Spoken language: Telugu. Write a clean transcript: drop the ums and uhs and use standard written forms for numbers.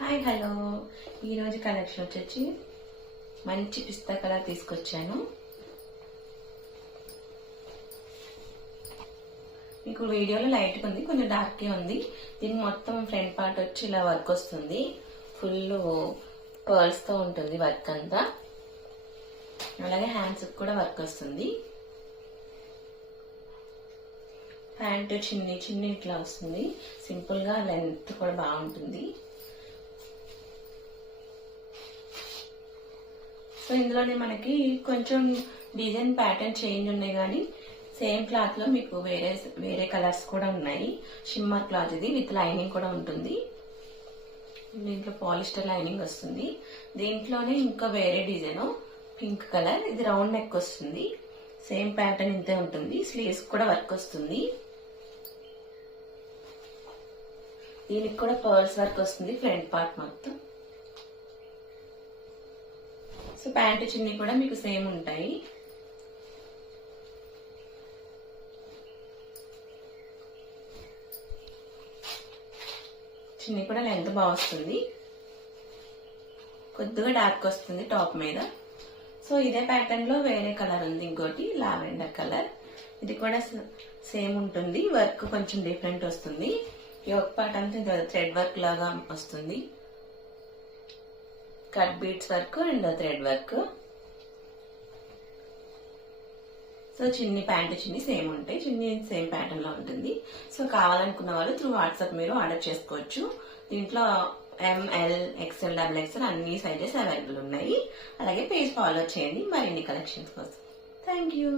హాయ్ హలో ఈరోజు కలెక్షన్ వచ్చి మంచి పిస్తా కలర్ తీసుకొచ్చాను. మీకు వీడియోలో లైట్గా ఉంది, కొంచెం డార్క్గా ఉంది. దీనికి మొత్తం ఫ్రంట్ పార్ట్ వచ్చి ఇలా వర్క్ వస్తుంది. ఫుల్ పర్ల్స్ తో ఉంటుంది వర్క్ అంతా. అలాగే హ్యాండ్స్ కూడా వర్క్ వస్తుంది. ప్యాంట్ చిన్ని ఇట్లా వస్తుంది. సింపుల్ గా లెంత్ కూడా బాగుంటుంది. సో ఇందులోనే మనకి కొంచెం డిజైన్ ప్యాటర్న్ చేంజ్ ఉన్నాయి, కానీ సేమ్ క్లాత్ లో మీకు వేరే కలర్స్ కూడా ఉన్నాయి. షిమ్మర్ క్లాత్ ఇది, విత్ లైనింగ్ కూడా ఉంటుంది. దీంట్లో పాలిస్టర్ లైనింగ్ వస్తుంది. దీంట్లోనే ఇంకా వేరే డిజైన్ పింక్ కలర్, ఇది రౌండ్ నెక్ వస్తుంది. సేమ్ ప్యాటర్న్ ఇంతే ఉంటుంది. స్లీవ్స్ కూడా వర్క్ వస్తుంది. దీనికి కూడా పర్ల్స్ వర్క్ వస్తుంది ఫ్రంట్ పార్ట్ మొత్తం. సో ప్యాంటు చున్నీ కూడా మీకు సేమ్ ఉంటాయి. చున్నీ కూడా లెంత్ బాగా వస్తుంది. కొద్దిగా డార్క్ వస్తుంది టాప్ మీద. సో ఇదే ప్యాటర్న్ లో వేరే కలర్ ఉంది, ఇంకోటి లావెండర్ కలర్. ఇది కూడా సేమ్ ఉంటుంది. వర్క్ కొంచెం డిఫరెంట్ వస్తుంది. యోక్ పార్ట్ అంతా థ్రెడ్ వర్క్ లాగా వస్తుంది. Cut beads work and thread work. So pant chunni same ఉంటాయి. చున్నీ సేమ్ ప్యాటర్న్ లో ఉంటుంది. సో కావాలనుకున్న వాళ్ళు త్రూ వాట్సాప్ మీరు ఆర్డర్ చేసుకోవచ్చు. దీంట్లో ML, XL, XXL అన్ని సైజెస్ అవైలబుల్ ఉన్నాయి. అలాగే పేజ్ ఫాలో చేయండి మరిన్ని కలెక్షన్స్ కోసం. Thank you.